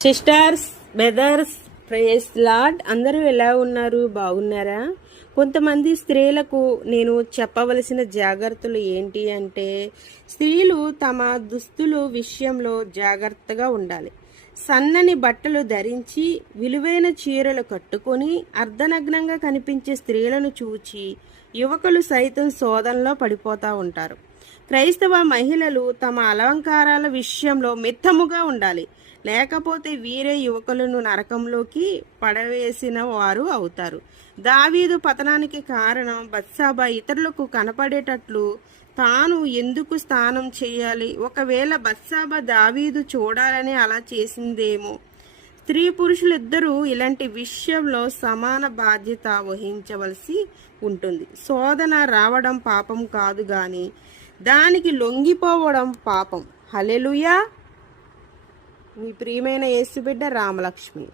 Sisters, brothers, praise lord. అందరూ ఎలా ఉన్నారు? బాగున్నారా? కొంతమంది స్త్రీలకు నేను చెప్పవలసిన జాగ్రత్తలు ఏంటి అంటే, స్త్రీలు తమ దుస్తులు విషయంలో జాగ్రత్తగా ఉండాలి. సన్నని బట్టలు ధరించి విలువైన చీరలు కట్టుకొని అర్ధనగ్నంగా కనిపించే స్త్రీలను చూచి యువకులు సైతం శోధనలో పడిపోతూ ఉంటారు. క్రైస్తవ మహిళలు తమ అలంకారాల విషయంలో మిత్తముగా ఉండాలి, లేకపోతే వీరే యువకులను నరకంలోకి పడవేసిన వారు అవుతారు. దావీదు పతనానికి కారణం బత్షెబ ఇతరులకు కనపడేటట్లు తాను ఎందుకు స్నానం చేయాలి? ఒకవేళ బత్షెబ దావీదు చూడాలని అలా చేసిందేమో. స్త్రీ పురుషులిద్దరూ ఇలాంటి విషయంలో సమాన బాధ్యత వహించవలసి ఉంటుంది. శోధన రావడం పాపం కాదు గాని దానికి లొంగిపోవడం పాపం. హల్లెలూయా. మీ ప్రియమైన యేసుబిడ్డ రామలక్ష్మి.